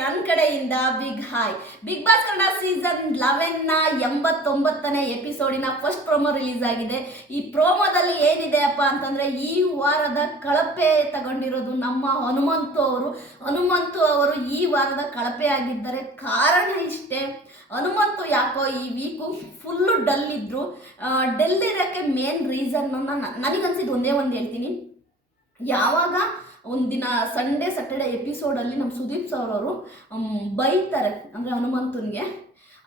ನನ್ನ ಕಡೆಯಿಂದ big hi. Big boss Kannada season ಲೆವೆನ್ನ ಎಂಬತ್ತೊಂಬತ್ತನೇ ಎಪಿಸೋಡಿನ ಫಸ್ಟ್ ಪ್ರೋಮೋ ರಿಲೀಸ್ ಆಗಿದೆ. ಈ ಪ್ರೋಮೋದಲ್ಲಿ ಏನಿದೆ ಅಪ್ಪ ಅಂತಂದರೆ ಈ ವಾರದ ಕಳಪೆ ತಗೊಂಡಿರೋದು ನಮ್ಮ ಹನುಮಂತು ಅವರು. ಹನುಮಂತು ಅವರು ಈ ವಾರದ ಕಳಪೆ ಆಗಿದ್ದರೆ ಕಾರಣ ಇಷ್ಟೇ. ಹನುಮಂತು ಯಾಕೋ ಈ ವೀಕು ಫುಲ್ಲು ಡಲ್ ಇದ್ರು. ಡಲ್ ಇರೋಕ್ಕೆ ಮೇನ್ ರೀಸನ್ ನನಗನ್ಸಿದ್ದು ಒಂದೇ ಒಂದು ಹೇಳ್ತೀನಿ. ಯಾವಾಗ ಒಂದಿನ ಸಂಡೇ ಸಟರ್ಡೆ ಎಪಿಸೋಡಲ್ಲಿ ನಮ್ಮ ಸುದೀಪ್ ಸರ್ ಅವರು ಬೈತಾರೆ ಅಂದರೆ ಹನುಮಂತನಿಗೆ.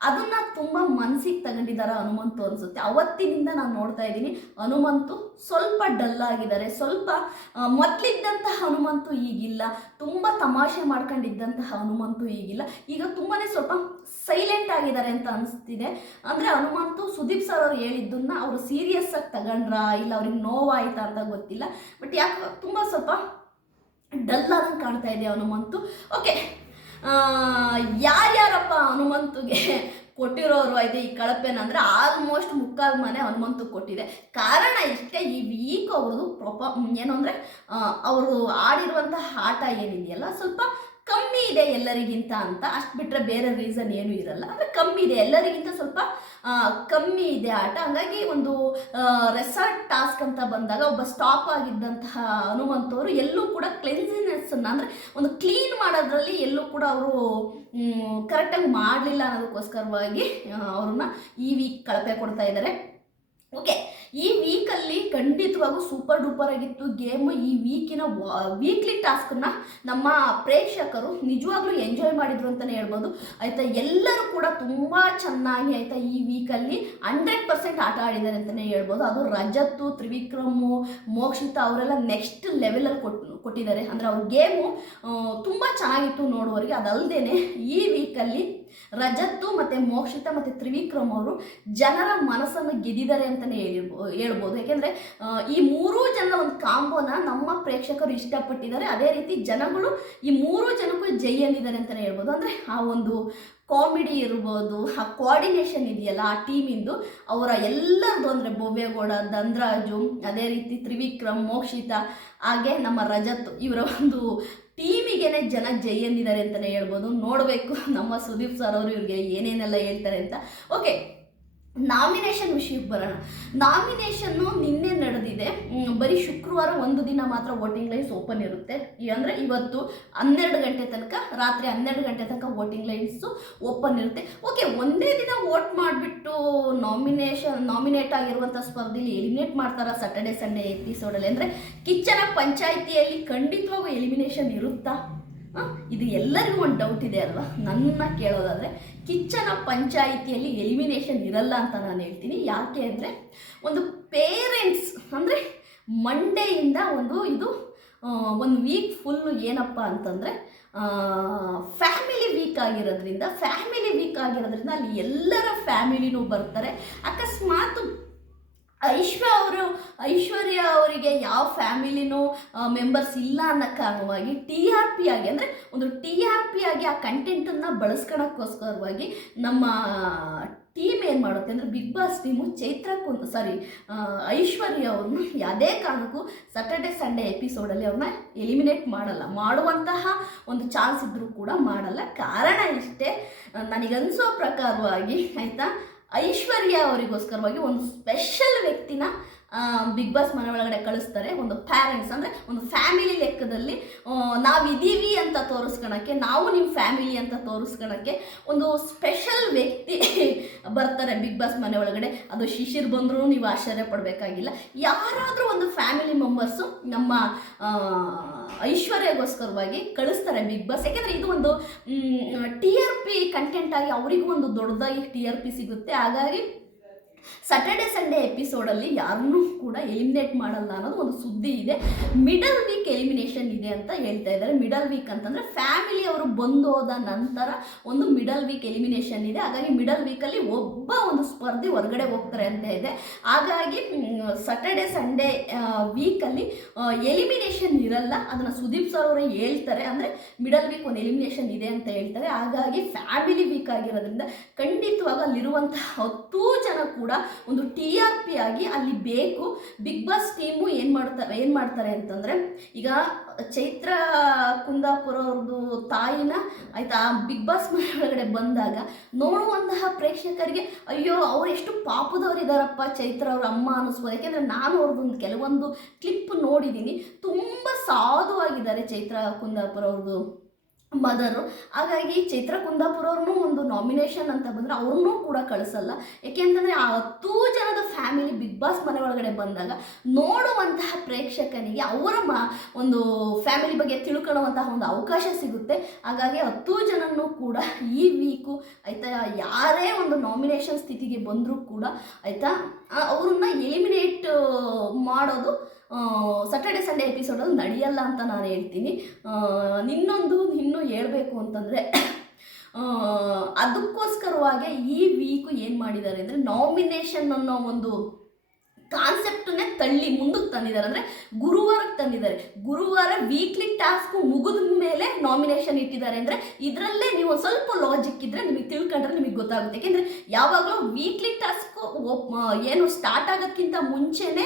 ಅದನ್ನು ತುಂಬ ಮನಸ್ಸಿಗೆ ತಗೊಂಡಿದ್ದಾರೆ ಹನುಮಂತು ಅನಿಸುತ್ತೆ. ಅವತ್ತಿನಿಂದ ನಾನು ನೋಡ್ತಾ ಇದ್ದೀನಿ, ಹನುಮಂತು ಸ್ವಲ್ಪ ಡಲ್ ಆಗಿದ್ದಾರೆ. ಸ್ವಲ್ಪ ಮೊದಲಿದ್ದಂತಹ ಹನುಮಂತು ಈಗಿಲ್ಲ. ತುಂಬ ತಮಾಷೆ ಮಾಡ್ಕೊಂಡಿದ್ದಂತಹ ಹನುಮಂತು ಈಗಿಲ್ಲ. ಈಗ ತುಂಬಾ ಸ್ವಲ್ಪ ಸೈಲೆಂಟ್ ಆಗಿದ್ದಾರೆ ಅಂತ ಅನಿಸ್ತಿದೆ. ಅಂದರೆ ಹನುಮಂತು, ಸುದೀಪ್ ಸರ್ ಅವ್ರು ಹೇಳಿದ್ದನ್ನ ಅವರು ಸೀರಿಯಸ್ ಆಗಿ ತಗೊಂಡ್ರಾ? ಇಲ್ಲ ಅವ್ರಿಗೆ ನೋವಾಯ್ತಾ ಅಂತ ಗೊತ್ತಿಲ್ಲ. ಬಟ್ ಯಾಕೆ, ತುಂಬ ಸ್ವಲ್ಪ ಡಲ್ ಕಾಣ್ತಾ ಇದೆ ಹನುಮಂತು? ಓಕೆ ಯಾರ್ಯಾರಪ್ಪ ಹನುಮಂತುಗೆ ಕೊಟ್ಟಿರೋರು ಇದೆ ಈ ಕಳಪೆನ ಅಂದರೆ ಆಲ್ಮೋಸ್ಟ್ ಮುಕ್ಕಾಲು ಮನೆ ಹನುಮಂತು ಕೊಟ್ಟಿದೆ. ಕಾರಣ ಇಷ್ಟೇ, ಈ ವೀಕ್ ಅವ್ರದ್ದು ಪ್ರೊಪ ಏನು ಅಂದರೆ ಅವರು ಆಡಿರುವಂತಹ ಆಟ ಏನಿದೆಯಲ್ಲ, ಸ್ವಲ್ಪ ಕಮ್ಮಿ ಇದೆ ಎಲ್ಲರಿಗಿಂತ ಅಂತ. ಅಷ್ಟು ಬಿಟ್ಟರೆ ಬೇರೆ ರೀಸನ್ ಏನೂ ಇರಲ್ಲ. ಅಂದರೆ ಕಮ್ಮಿ ಇದೆ. ಎಲ್ಲರಿಗಿಂತ ಸ್ವಲ್ಪ ಕಮ್ಮಿ ಇದೆ ಆಟ. ಹಂಗಾಗಿ ಒಂದು ರೆಸಾರ್ಟ್ ಟಾಸ್ಕ್ ಅಂತ ಬಂದಾಗ ಒಬ್ಬ ಸ್ಟಾಪ್ ಆಗಿದ್ದಂತಹ ಹನುಮಂತವರು ಎಲ್ಲೂ ಕೂಡ ಕ್ಲೆನ್ಸಿನೆಸ್ಸನ್ನು ಅಂದರೆ ಒಂದು ಕ್ಲೀನ್ ಮಾಡೋದ್ರಲ್ಲಿ ಎಲ್ಲೂ ಕೂಡ ಅವರು ಕರೆಕ್ಟಾಗಿ ಮಾಡಲಿಲ್ಲ ಅನ್ನೋದಕ್ಕೋಸ್ಕರವಾಗಿ ಅವ್ರನ್ನ ಈ ವೀಕ್ ಕಳಪೆ ಕೊಡ್ತಾ ಇದ್ದಾರೆ. ಓಕೆ ಈ ವೀಕಲ್ಲಿ ಖಂಡಿತವಾಗೂ ಸೂಪರ್ ಡೂಪರ್ ಆಗಿತ್ತು ಗೇಮ್ ಈ ವೀಕಿನ ವೀಕ್ಲಿ ಟಾಸ್ಕ್ನ ನಮ್ಮ ಪ್ರೇಕ್ಷಕರು ನಿಜವಾಗ್ಲೂ ಎಂಜಾಯ್ ಮಾಡಿದ್ರು ಅಂತಲೇ ಹೇಳ್ಬೋದು. ಆಯಿತಾ, ಎಲ್ಲರೂ ಕೂಡ ತುಂಬ ಚೆನ್ನಾಗಿ ಆಯಿತಾ ಈ ವೀಕಲ್ಲಿ ಹಂಡ್ರೆಡ್ ಪರ್ಸೆಂಟ್ ಆಟ ಆಡಿದ್ದಾರೆ ಅಂತಲೇ ಹೇಳ್ಬೋದು. ಅದು ರಜತ್ತು ತ್ರಿವಿಕ್ರಮು, ಮೋಕ್ಷಿತ, ಅವರೆಲ್ಲ ನೆಕ್ಸ್ಟ್ ಲೆವೆಲಲ್ಲಿ ಕೊಟ್ಟು ಕೊಟ್ಟಿದ್ದಾರೆ. ಅಂದರೆ ಅವ್ರ ಗೇಮು ತುಂಬ ಚೆನ್ನಾಗಿತ್ತು ನೋಡುವವರಿಗೆ. ಅದಲ್ಲದೆ ಈ ವೀಕಲ್ಲಿ ರಜತ್ತು ಮತ್ತು ಮೋಕ್ಷಿತ ಮತ್ತು ತ್ರಿವಿಕ್ರಮ್ ಅವರು ಜನರ ಮನಸ್ಸನ್ನು ಗೆದ್ದಿದ್ದಾರೆ ಅಂತಲೇ ಹೇಳಿರ್ಬೋ, ಹೇಳ್ಬೋದು. ಯಾಕೆಂದರೆ ಈ ಮೂರೂ ಜನ ಒಂದು ಕಾಂಬೋನ ನಮ್ಮ ಪ್ರೇಕ್ಷಕರು ಇಷ್ಟಪಟ್ಟಿದ್ದಾರೆ. ಅದೇ ರೀತಿ ಜನಗಳು ಈ ಮೂರೂ ಜನಕ್ಕೂ ಜೈ ಅಂದಿದ್ದಾರೆ ಅಂತಲೇ ಹೇಳ್ಬೋದು. ಅಂದರೆ ಆ ಒಂದು ಕಾಮಿಡಿ ಇರ್ಬೋದು, ಆ ಕೋಆರ್ಡಿನೇಷನ್ ಇದೆಯಲ್ಲ ಆ ಟೀಮಿಂದು ಅವರ ಎಲ್ಲರದ್ದು ಅಂದರೆ ಬೊಬ್ಬೇಗೌಡ ಧನ್ರಾಜು, ಅದೇ ರೀತಿ ತ್ರಿವಿಕ್ರಮ್, ಮೋಕ್ಷಿತ, ಹಾಗೆ ನಮ್ಮ ರಜತ್, ಇವರ ಒಂದು ಟೀಮಿಗೆನೆ ಜನ ಜೈ ಎಂದಿದ್ದಾರೆ ಅಂತಲೇ ಹೇಳ್ಬೋದು. ನೋಡಬೇಕು, ನಮ್ಮ ಸುದೀಪ್ ಸರ್ ಅವರು ಇವ್ರಿಗೆ ಏನೇನೆಲ್ಲ ಹೇಳ್ತಾರೆ ಅಂತ. ಓಕೆ ನಾಮಿನೇಷನ್ ವಿಷಯಕ್ಕೆ ಬರೋಣ. ನಾಮಿನೇಷನ್ನು ನಿನ್ನೆ ನಡೆದಿದೆ. ಬರೀ ಶುಕ್ರವಾರ ಒಂದು ದಿನ ಮಾತ್ರ ವೋಟಿಂಗ್ ಲೈನ್ಸ್ ಓಪನ್ ಇರುತ್ತೆ. ಅಂದರೆ ಇವತ್ತು ಹನ್ನೆರಡು ಗಂಟೆ ತನಕ, ರಾತ್ರಿ ಹನ್ನೆರಡು ಗಂಟೆ ತನಕ ವೋಟಿಂಗ್ ಲೈನ್ಸು ಓಪನ್ ಇರುತ್ತೆ. ಓಕೆ, ಒಂದೇ ದಿನ ವೋಟ್ ಮಾಡಿಬಿಟ್ಟು ನಾಮಿನೇಷನ್, ನಾಮಿನೇಟ್ ಆಗಿರುವಂಥ ಸ್ಪರ್ಧೆಯಲ್ಲಿ ಎಲಿಮಿನೇಟ್ ಮಾಡ್ತಾರಾ ಸಟರ್ಡೆ ಸಂಡೇ ಎಪಿಸೋಡಲ್ಲಿ ಅಂದರೆ ಕಿಚ್ಚನ ಪಂಚಾಯಿತಿಯಲ್ಲಿ ಖಂಡಿತವಾಗೂ ಎಲಿಮಿನೇಷನ್ ಇರುತ್ತಾ? ಇದು ಎಲ್ಲರಿಗೂ ಒಂದು ಡೌಟ್ ಇದೆ ಅಲ್ವಾ? ನನ್ನ ಕೇಳೋದಾದರೆ, ಕಿಚ್ಚನ ಪಂಚಾಯಿತಿಯಲ್ಲಿ ಎಲಿಮಿನೇಷನ್ ಇರಲ್ಲ ಅಂತ ನಾನು ಹೇಳ್ತೀನಿ. ಯಾಕೆ ಅಂದರೆ, ಒಂದು ಪೇರೆಂಟ್ಸ್ ಅಂದರೆ ಮಂಡೆಯಿಂದ ಒಂದು ಇದು ಒಂದು ವೀಕ್ ಫುಲ್ಲು ಏನಪ್ಪ ಅಂತಂದರೆ ಫ್ಯಾಮಿಲಿ ವೀಕ್ ಆಗಿರೋದ್ರಿಂದ ಫ್ಯಾಮಿಲಿ ವೀಕ್ ಆಗಿರೋದ್ರಿಂದ ಅಲ್ಲಿ ಎಲ್ಲರ ಫ್ಯಾಮಿಲಿನೂ ಬರ್ತಾರೆ. ಅಕಸ್ಮಾತ್ ಐಶ್ವರ್ಯ ಅವರು, ಐಶ್ವರ್ಯ ಅವರಿಗೆ ಯಾವ ಫ್ಯಾಮಿಲಿನೂ ಮೆಂಬರ್ಸ್ ಇಲ್ಲ ಅನ್ನೋ ಕಾರಣವಾಗಿ ಟಿ ಆರ್ ಪಿ ಆಗಿ, ಅಂದರೆ ಒಂದು ಟಿ ಆರ್ ಪಿ ಆಗಿ ಆ ಕಂಟೆಂಟನ್ನು ಬಳಸ್ಕೊಳಕ್ಕೋಸ್ಕರವಾಗಿ ನಮ್ಮ ಟೀಮ್ ಏನು ಮಾಡುತ್ತೆ ಅಂದರೆ big boss team Chaitra Kund sorry Aishwarya ಅವ್ರನ್ನ ಯಾವುದೇ ಕಾರಣಕ್ಕೂ ಸಟರ್ಡೆ ಸಂಡೇ ಎಪಿಸೋಡಲ್ಲಿ ಅವ್ರನ್ನ ಎಲಿಮಿನೇಟ್ ಮಾಡಲ್ಲ. ಮಾಡುವಂತಹ ಒಂದು ಚಾನ್ಸ್ ಇದ್ದರೂ ಕೂಡ ಮಾಡಲ್ಲ. ಕಾರಣ ಇಷ್ಟೇ. ನನಗನ್ಸೋ ಪ್ರಕಾರವಾಗಿ, ಆಯಿತಾ? ಐಶ್ವರ್ಯ ಅವರಿಗೋಸ್ಕರವಾಗಿ ಒಂದು ಸ್ಪೆಷಲ್ ವ್ಯಕ್ತಿನ ಬಿಗ್ ಬಾಸ್ ಮನೆ ಒಳಗಡೆ ಕಳಿಸ್ತಾರೆ. ಒಂದು ಪ್ಯಾರೆಂಟ್ಸ್ ಅಂದರೆ ಒಂದು ಫ್ಯಾಮಿಲಿ ಲೆಕ್ಕದಲ್ಲಿ ನಾವಿದ್ದೀವಿ ಅಂತ ತೋರಿಸ್ಕೊಳಕ್ಕೆ ನಾವು ನಿಮ್ಮ ಫ್ಯಾಮಿಲಿ ಅಂತ ತೋರಿಸ್ಕೊಳಕ್ಕೆ ಒಂದು ಸ್ಪೆಷಲ್ ವ್ಯಕ್ತಿ ಬರ್ತಾರೆ ಬಿಗ್ ಬಾಸ್ ಮನೆ ಒಳಗಡೆ. ಅದು ಶಿಶಿರ್ ಬಂದರೂ ನೀವು ಆಶ್ಚರ್ಯ ಪಡಬೇಕಾಗಿಲ್ಲ. ಯಾರಾದರೂ ಒಂದು ಫ್ಯಾಮಿಲಿ ಮೆಂಬರ್ಸು ನಮ್ಮ ಐಶ್ವರ್ಯಗೋಸ್ಕರವಾಗಿ ಕಳಿಸ್ತಾರೆ ಬಿಗ್ ಬಾಸ್. ಯಾಕೆಂದರೆ ಇದು ಒಂದು ಟಿ ಆರ್ ಪಿ ಕಂಟೆಂಟ್ ಆಗಿ ಅವರಿಗೂ ಒಂದು ದೊಡ್ಡದಾಗಿ ಟಿ ಆರ್ ಪಿ ಸಿಗುತ್ತೆ. ಹಾಗಾಗಿ ಸ್ಯಾಟರ್ಡೆ ಸಂಡೇ ಎಪಿಸೋಡಲ್ಲಿ ಯಾರನ್ನೂ ಕೂಡ ಎಲಿಮಿನೇಟ್ ಮಾಡಲ್ಲ ಅನ್ನೋದು ಒಂದು ಸುದ್ದಿ ಇದೆ. ಮಿಡಲ್ ವೀಕ್ ಎಲಿಮಿನೇಷನ್ ಇದೆ ಅಂತ ಹೇಳ್ತಾ ಇದ್ದಾರೆ. ಮಿಡಲ್ ವೀಕ್ ಅಂತಂದರೆ ಫ್ಯಾಮಿಲಿ ಅವರು ಬಂದು ಹೋದ ನಂತರ ಒಂದು ಮಿಡಲ್ ವೀಕ್ ಎಲಿಮಿನೇಷನ್ ಇದೆ. ಹಾಗಾಗಿ ಮಿಡಲ್ ವೀಕಲ್ಲಿ ಒಬ್ಬ ಒಂದು ಸ್ಪರ್ಧಿ ಹೊರಗಡೆ ಹೋಗ್ತಾರೆ ಅಂತ ಇದೆ. ಹಾಗಾಗಿ ಸಟರ್ಡೆ ಸಂಡೇ ವೀಕಲ್ಲಿ ಎಲಿಮಿನೇಷನ್ ಇರಲ್ಲ. ಅದನ್ನು ಸುದೀಪ್ ಸರ್ ಅವರು ಹೇಳ್ತಾರೆ. ಅಂದರೆ ಮಿಡಲ್ ವೀಕ್ ಒಂದು ಎಲಿಮಿನೇಷನ್ ಇದೆ ಅಂತ ಹೇಳ್ತಾರೆ. ಹಾಗಾಗಿ ಫ್ಯಾಮಿಲಿ ವೀಕ್ ಆಗಿರೋದ್ರಿಂದ ಖಂಡಿತವಾಗ ಅಲ್ಲಿರುವಂತಹ ಹತ್ತು ಜನ ಕೂಡ ಕೂಡ ಒಂದು ಟಿ ಆರ್ ಪಿ ಆಗಿ ಅಲ್ಲಿ ಬೇಕು. ಬಿಗ್ ಬಾಸ್ ಟೀಮು ಏನು ಮಾಡ್ತಾರೆ ಏನು ಮಾಡ್ತಾರೆ ಅಂತಂದರೆ, ಈಗ ಚೈತ್ರ ಕುಂದಾಪುರ ಅವ್ರದ್ದು ತಾಯಿನ ಆಯ್ತಾ ಬಿಗ್ ಬಾಸ್ ಮನೆ ಒಳಗಡೆ ಬಂದಾಗ ನೋಡುವಂತಹ ಪ್ರೇಕ್ಷಕರಿಗೆ, ಅಯ್ಯೋ, ಅವ್ರು ಎಷ್ಟು ಪಾಪದವರಿದ್ದಾರಪ್ಪ ಚೈತ್ರ ಅವ್ರ ಅಮ್ಮ ಅನ್ನಿಸ್ಬೋದು. ಯಾಕೆಂದರೆ ನಾನು ಅವ್ರದ್ದೊಂದು ಕೆಲವೊಂದು ಕ್ಲಿಪ್ ನೋಡಿದ್ದೀನಿ. ತುಂಬ ಸಾಧುವಾಗಿದ್ದಾರೆ ಚೈತ್ರ ಕುಂದಾಪುರ ಅವ್ರದ್ದು ಮದರು ಹಾಗಾಗಿ ಚೈತ್ರ ಕುಂದಾಪುರ ಅವ್ರನ್ನೂ ಒಂದು ನಾಮಿನೇಷನ್ ಅಂತ ಬಂದರೆ ಅವ್ರನ್ನೂ ಕೂಡ ಕಳಿಸಲ್ಲ. ಯಾಕೆಂತಂದರೆ ಆ ಹತ್ತು ಜನದ ಫ್ಯಾಮಿಲಿ ಬಿಗ್ ಬಾಸ್ ಮನೆ ಒಳಗಡೆ ಬಂದಾಗ ನೋಡುವಂತಹ ಪ್ರೇಕ್ಷಕನಿಗೆ ಅವರ ಮ, ಒಂದು ಫ್ಯಾಮಿಲಿ ಬಗ್ಗೆ ತಿಳ್ಕೊಳ್ಳುವಂತಹ ಒಂದು ಅವಕಾಶ ಸಿಗುತ್ತೆ. ಹಾಗಾಗಿ ಹತ್ತು ಜನನೂ ಕೂಡ ಈ ವೀಕು ಆಯಿತಾ, ಯಾರೇ ಒಂದು ನಾಮಿನೇಷನ್ ಸ್ಥಿತಿಗೆ ಬಂದರೂ ಕೂಡ ಆಯಿತಾ ಅವ್ರನ್ನ ಎಲಿಮಿನೇಟ್ ಮಾಡೋದು ಸಟರ್ಡೆ ಸಂಡೇ ಎಪಿಸೋಡಲ್ಲಿ ನಡೆಯಲ್ಲ ಅಂತ ನಾನು ಹೇಳ್ತೀನಿ. ನಿನ್ನೊಂದು ಇನ್ನೂ ಹೇಳಬೇಕು ಅಂತಂದರೆ ಅದಕ್ಕೋಸ್ಕರವಾಗಿ ಈ ವೀಕು ಏನು ಮಾಡಿದ್ದಾರೆ ಅಂದರೆ ನಾಮಿನೇಷನ್ ಅನ್ನೋ ಒಂದು ಕಾನ್ಸೆಪ್ಟನ್ನೇ ತಳ್ಳಿ ಮುಂದಕ್ಕೆ ತಂದಿದ್ದಾರೆ. ಅಂದರೆ ಗುರುವಾರಕ್ಕೆ ತಂದಿದ್ದಾರೆ. ಗುರುವಾರ ವೀಕ್ಲಿ ಟಾಸ್ಕ್ ಮುಗಿದ ಮೇಲೆ ನಾಮಿನೇಷನ್ ಇಟ್ಟಿದ್ದಾರೆ ಅಂದರೆ, ಇದರಲ್ಲೇ ನೀವು ಸ್ವಲ್ಪ ಲಾಜಿಕ್ ಇದ್ದರೆ ನಿಮಗೆ ತಿಳ್ಕೊಂಡ್ರೆ ನಿಮಗೆ ಗೊತ್ತಾಗುತ್ತೆ. ಯಾಕೆಂದರೆ ಯಾವಾಗಲೂ ವೀಕ್ಲಿ ಟಾಸ್ಕ್ ಏನು ಸ್ಟಾರ್ಟ್ ಆಗೋದಕ್ಕಿಂತ ಮುಂಚೆನೇ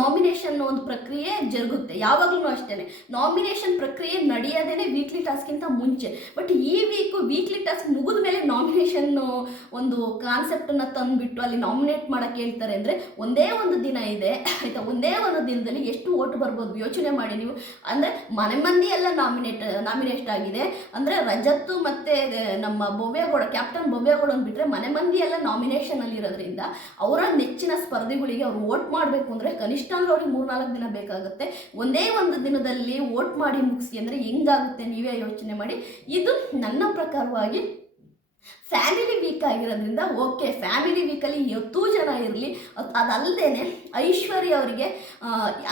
ನಾಮಿನೇಷನ್ ಒಂದು ಪ್ರಕ್ರಿಯೆ ಜರುಗುತ್ತೆ. ಯಾವಾಗಲೂ ಅಷ್ಟೇ ನಾಮಿನೇಷನ್ ಪ್ರಕ್ರಿಯೆ ನಡೆಯೋದೇ ವೀಕ್ಲಿ ಟಾಸ್ಕ್ಗಿಂತ ಮುಂಚೆ. ಬಟ್ ಈ ವೀಕು ವೀಕ್ಲಿ ಟಾಸ್ಕ್ ಮುಗಿದ ಮೇಲೆ ನಾಮಿನೇಷನ್ ಒಂದು ಕಾನ್ಸೆಪ್ಟನ್ನು ತಂದುಬಿಟ್ಟು ಅಲ್ಲಿ ನಾಮಿನೇಟ್ ಮಾಡೋಕ್ಕೆ ಹೇಳ್ತಾರೆ ಅಂದರೆ, ಒಂದೇ ಒಂದು ದಿನ ಇದೆ. ಆಯಿತಾ? ಒಂದೇ ಒಂದು ದಿನದಲ್ಲಿ ಎಷ್ಟು ಓಟ್ ಬರ್ಬೋದು? ಯೋಚನೆ ಮಾಡಿ ನೀವು. ಅಂದರೆ, ಮನೆ ಮಂದಿ ಎಲ್ಲ ನಾಮಿನೇಟ್ ನಾಮಿನೇಟ್ ಆಗಿದೆ. ಅಂದರೆ, ರಜತ್ತು ಮತ್ತು, ನಮ್ಮ ಬೊವ್ಯಗೌಡ ಕ್ಯಾಪ್ಟನ್ ಬೊವ್ಯಗೌಡ ಅಂದ್ಬಿಟ್ರೆ ಮನೆ ಮಂದಿ ಎಲ್ಲ ನಾಮಿನೇಷನಲ್ಲಿ ಇರೋದ್ರಿಂದ ಅವರ ನೆಚ್ಚಿನ ಸ್ಪರ್ಧಿಗಳಿಗೆ ಅವ್ರು ವೋಟ್ ಮಾಡಬೇಕು ಅಂದರೆ ಕನಿಷ್ಠ ಅಂದ್ರೆ ಅವ್ರಿಗೆ ಮೂರ್ನಾಲ್ಕು ದಿನ ಬೇಕಾಗುತ್ತೆ. ಒಂದೇ ಒಂದು ದಿನದಲ್ಲಿ ವೋಟ್ ಮಾಡಿ ಮುಗಿಸಿ ಅಂದರೆ ಹೆಂಗಾಗುತ್ತೆ ನೀವೇ ಯೋಚನೆ ಮಾಡಿ. ಇದು ನನ್ನ ಪ್ರಕಾರವಾಗಿ ಫ್ಯಾಮಿಲಿ ವೀಕ್ ಆಗಿರೋದ್ರಿಂದ ಓಕೆ ಫ್ಯಾಮಿಲಿ ವೀಕಲ್ಲಿ ಎಷ್ಟು ಜನ ಇರಲಿ. ಅದಲ್ಲದೆ ಐಶ್ವರ್ಯ ಅವರಿಗೆ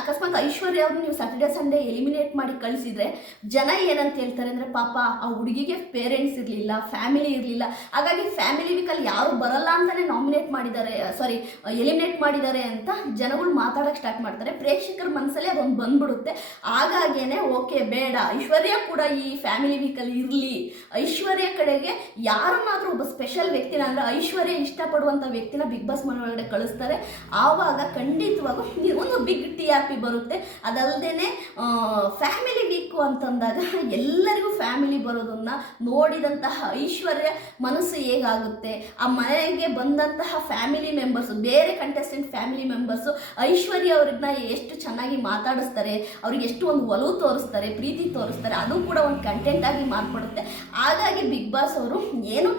ಅಕಸ್ಮಾತ್ ಐಶ್ವರ್ಯ ಅವ್ರನ್ನ ನೀವು ಸ್ಯಾಟರ್ಡೆ ಸಂಡೇ ಎಲಿಮಿನೇಟ್ ಮಾಡಿ ಕಳಿಸಿದ್ರೆ ಜನ ಏನಂತ ಹೇಳ್ತಾರೆ ಅಂದರೆ, ಪಾಪ ಆ ಹುಡುಗಿಗೆ ಪೇರೆಂಟ್ಸ್ ಇರಲಿಲ್ಲ ಫ್ಯಾಮಿಲಿ ಇರಲಿಲ್ಲ. ಹಾಗಾಗಿ ಫ್ಯಾಮಿಲಿ ವೀಕಲ್ಲಿ ಯಾರು ಬರಲ್ಲ ಅಂತಲೇ ನಾಮಿನೇಟ್ ಮಾಡಿದ್ದಾರೆ ಸಾರಿ ಎಲಿಮಿನೇಟ್ ಮಾಡಿದ್ದಾರೆ ಅಂತ ಜನಗಳು ಮಾತಾಡೋಕ್ಕೆ ಸ್ಟಾರ್ಟ್ ಮಾಡ್ತಾರೆ. ಪ್ರೇಕ್ಷಕರ ಮನಸ್ಸಲ್ಲಿ ಅದೊಂದು ಬಂದ್ಬಿಡುತ್ತೆ. ಹಾಗಾಗೇನೆ ಓಕೆ ಬೇಡ. ಐಶ್ವರ್ಯ ಕೂಡ ಈ ಫ್ಯಾಮಿಲಿ ವೀಕಲ್ಲಿ ಇರಲಿ. ಐಶ್ವರ್ಯ ಕಡೆಗೆ ಯಾರನ್ನಾದರೂ ಒಬ್ಬ ಸ್ಪೆಷಲ್ ವ್ಯಕ್ತಿನ, ಅಂದರೆ ಐಶ್ವರ್ಯ ಇಷ್ಟಪಡುವಂಥ ವ್ಯಕ್ತಿನ ಬಿಗ್ ಬಾಸ್ ಮನೆ ಒಳಗಡೆ ಕಳಿಸ್ತಾರೆ. ಆವಾಗ ಖಂಡಿತವಾಗೂ ಒಂದು ಬಿಗ್ ಟಿ ಆರ್ ಪಿ ಬರುತ್ತೆ ಅದಲ್ಲದೆ ಫ್ಯಾಮಿಲಿ ವೀಕು ಅಂತಂದಾಗ ಎಲ್ಲರಿಗೂ ಫ್ಯಾಮಿಲಿ ಬರೋದನ್ನ ನೋಡಿದಂತಹ ಐಶ್ವರ್ಯ ಮನಸ್ಸು ಹೇಗಾಗುತ್ತೆ? ಆ ಮನೆಗೆ ಬಂದಂತಹ ಫ್ಯಾಮಿಲಿ ಮೆಂಬರ್ಸು ಬೇರೆ ಕಂಟೆಸ್ಟೆಂಟ್ ಫ್ಯಾಮಿಲಿ ಮೆಂಬರ್ಸು ಐಶ್ವರ್ಯ ಅವ್ರನ್ನ ಎಷ್ಟು ಚೆನ್ನಾಗಿ ಮಾತಾಡಿಸ್ತಾರೆ, ಅವ್ರಿಗೆ ಎಷ್ಟು ಒಂದು ಒಲವು ತೋರಿಸ್ತಾರೆ, ಪ್ರೀತಿ ತೋರಿಸ್ತಾರೆ, ಅದು ಕೂಡ ಒಂದು ಕಂಟೆಂಟ್ ಆಗಿ ಮಾರ್ಪಡುತ್ತೆ. ಹಾಗಾಗಿ ಬಿಗ್ ಬಾಸ್ ಅವರು ಏನು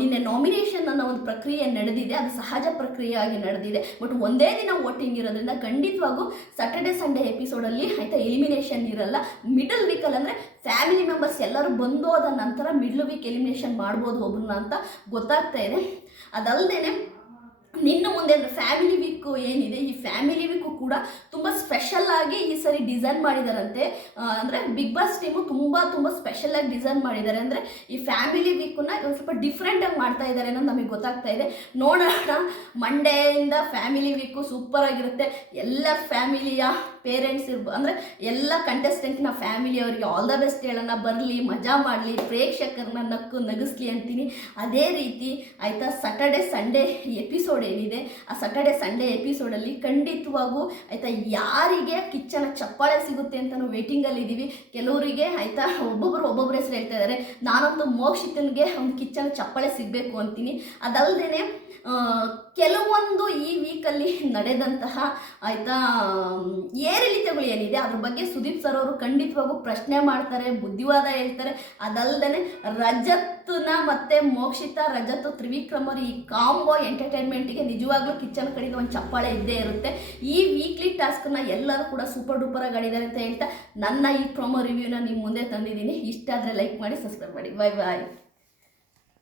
ನಿನ್ನೆ ನಾಮಿನೇಷನ್ ಅನ್ನೋ ಒಂದು ಪ್ರಕ್ರಿಯೆ ನಡೆದಿದೆ, ಅದು ಸಹಜ ಪ್ರಕ್ರಿಯೆ ಆಗಿ ನಡೆದಿದೆ. ಬಟ್ ಒಂದೇ ದಿನ ವೋಟಿಂಗ್ ಇರೋದ್ರಿಂದ ಖಂಡಿತವಾಗೂ ಸಾಟರ್ಡೆ ಸಂಡೇ ಎಪಿಸೋಡಲ್ಲಿ ಆಯಿತಾ ಎಲಿಮಿನೇಷನ್ ಇರಲ್ಲ. ಮಿಡಲ್ ವೀಕಲ್ಲಿ ಅಂದರೆ ಫ್ಯಾಮಿಲಿ ಮೆಂಬರ್ಸ್ ಎಲ್ಲರೂ ಬಂದು ಬಂದೋದ ನಂತರ ಮಿಡ್ಲ್ ವೀಕ್ ಎಲಿಮಿನೇಷನ್ ಮಾಡ್ಬೋದು ಒಬ್ಬರನ್ನ ಅಂತ ಗೊತ್ತಾಗ್ತಾ ಇದೆ. ಅದಲ್ಲದೆ ನಿನ್ನ ಮುಂದೆ ಫ್ಯಾಮಿಲಿ ವೀಕ್ ಏನಿದೆ, ಈ ಫ್ಯಾಮಿಲಿ ವೀಕು ಕೂಡ ತುಂಬ ಸ್ಪೆಷಲ್ ಆಗಿ ಈ ಸರಿ ಡಿಸೈನ್ ಮಾಡಿದಾರಂತೆ. ಅಂದರೆ ಬಿಗ್ ಬಾಸ್ ಟೀಮು ತುಂಬ ತುಂಬ ಸ್ಪೆಷಲ್ ಆಗಿ ಡಿಸೈನ್ ಮಾಡಿದ್ದಾರೆ ಅಂದರೆ ಈ ಫ್ಯಾಮಿಲಿ ವೀಕನ್ನ ಒಂದು ಸ್ವಲ್ಪ ಡಿಫ್ರೆಂಟಾಗಿ ಮಾಡ್ತಾ ಇದ್ದಾರೆ ಅನ್ನೋದು ನಮಗೆ ಗೊತ್ತಾಗ್ತಾ ಇದೆ. ನೋಡೋಣ ಮಂಡೆಯಿಂದ ಫ್ಯಾಮಿಲಿ ವೀಕು ಸೂಪರ್ ಆಗಿರುತ್ತೆ. ಎಲ್ಲ ಫ್ಯಾಮಿಲಿಯ ಪೇರೆಂಟ್ಸ್ ಇರ್ಬೋದು ಅಂದರೆ ಎಲ್ಲ ಕಂಟೆಸ್ಟೆಂಟ್ನ ಫ್ಯಾಮಿಲಿ ಅವರಿಗೆ ಆಲ್ ದ ಬೆಸ್ಟ್ ಹೇಳೋಣ, ಬರಲಿ, ಮಜಾ ಮಾಡಲಿ ಪ್ರೇಕ್ಷಕರನ್ನ ನಕ್ಕು ನಗಿಸ್ಲಿ ಅಂತೀನಿ. ಅದೇ ರೀತಿ ಆಯಿತಾ ಸಟರ್ಡೆ ಸಂಡೇ ಎಪಿಸೋಡ್ ಏನಿದೆ, ಆ ಸಟರ್ಡೆ ಸಂಡೇ ಎಪಿಸೋಡಲ್ಲಿ ಖಂಡಿತವಾಗೂ ಆಯಿತಾ, ಯಾರಿಗೆ ಕಿಚ್ಚನ ಚಪ್ಪಾಳೆ ಸಿಗುತ್ತೆ ಅಂತ ನಾವು ವೇಟಿಂಗಲ್ಲಿ ಇದ್ದೀವಿ ಕೆಲವರಿಗೆ ಆಯಿತಾ ಒಬ್ಬೊಬ್ಬರು ಒಬ್ಬೊಬ್ಬರ ಹೆಸರು ಹೇಳ್ತಾ ಇದ್ದಾರೆ ನಾನೊಂದು ಮೋಕ್ಷಿತನಿಗೆ ಒಂದು ಕಿಚ್ಚನ ಚಪ್ಪಾಳೆ ಸಿಗಬೇಕು ಅಂತೀನಿ. ಅದಲ್ಲದೆ ಕೆಲವೊಂದು ಈ ವೀಕಲ್ಲಿ ನಡೆದಂತಹ, ಆಯಿತಾ ಏರಿಳಿತಗಳು ಏನಿದೆ, ಅದ್ರ ಬಗ್ಗೆ ಸುದೀಪ್ ಸರ್ ಅವರು ಖಂಡಿತವಾಗೂ ಪ್ರಶ್ನೆ ಮಾಡ್ತಾರೆ, ಬುದ್ಧಿವಾದ ಹೇಳ್ತಾರೆ. ಅದಲ್ಲದೆ ರಜತ್ನ ಮತ್ತೆ ಮೋಕ್ಷಿತ ರಜತ್ ತ್ರಿವಿಕ್ರಮ್ ಅವರು ಈ ಕಾಂಬೋ ಎಂಟರ್ಟೈನ್ಮೆಂಟ್ಗೆ ನಿಜವಾಗ್ಲೂ ಕಿಚನ್ ಕಡೆಗೆ ಒಂದು ಚಪ್ಪಾಳೆ ಇದ್ದೇ ಇರುತ್ತೆ. ಈ ವೀಕ್ಲಿ ಟಾಸ್ಕ್ನ ಎಲ್ಲರೂ ಕೂಡ ಸೂಪರ್ ಡೂಪರ್ ಆಗಿದ್ದಾರೆ ಅಂತ ಹೇಳ್ತಾ ನನ್ನ ಈ ಪ್ರೊಮೋ ರಿವ್ಯೂನ ನಿಮ್ಮ ಮುಂದೆ ತಂದಿದ್ದೀನಿ. ಇಷ್ಟ ಆದರೆ ಲೈಕ್ ಮಾಡಿ ಸಬ್ಸ್ಕ್ರೈಬ್ ಮಾಡಿ. Bye bye